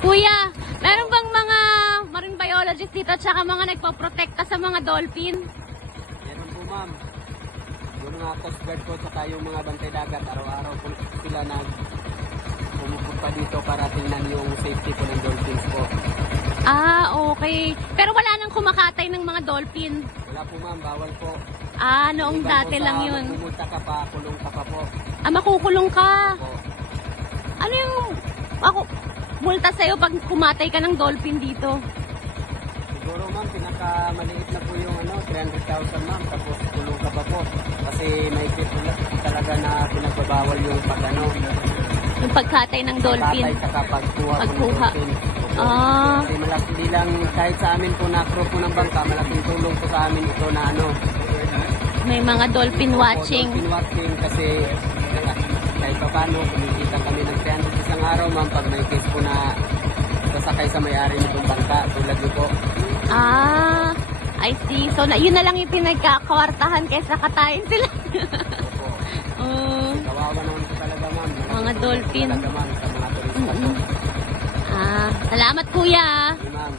Kuya, meron bang mga marine biologist dito at saka mga nagpoprotekta sa mga dolphin? Meron po ma'am. Yung mga Coast Guard po saka yung mga bantay dagat, araw-araw po sila pumupunta dito para tingnan yung safety po ng dolphins po. Ah, okay. Pero wala nang kumakatay ng mga dolphin. Wala po ma'am, bawal po. Ah, noong Iba dati po lang yun. Pumunta ka pa, kulong ka pa po. Ah, makukulong ka. Po. Ano yung multa sa'yo pag kumatay ka ng dolphin dito? Siguro ma'am, pinakamaliit na po yung 300,000 ma'am, tapos kulong ka pa po. Kasi may talaga na pinagbabawal yung Yung pagkatay ng dolphin. patay sa pagkuha po ng Pagkuha. dolphin. Opo. Ah, Kasi hindi lang kahit sa amin po na crew po ng bangka, malaking tulong po sa amin ito na may mga dolphin watching. Dolphin watching kasi kahit pa paano, kumikita kami ng 300 isang araw ma'am pag may case po na sasakay sa may-ari nitong bangka, tulad niyo po. Ah, I see. So, yun na lang yung pinagkakawartahan kaysa katayin sila. Opo. Oh, Kawawa naman po talaga ma'am. Mga dolphin. Talaga ma'am sa mga turista po. salamat kuya. Ma'am.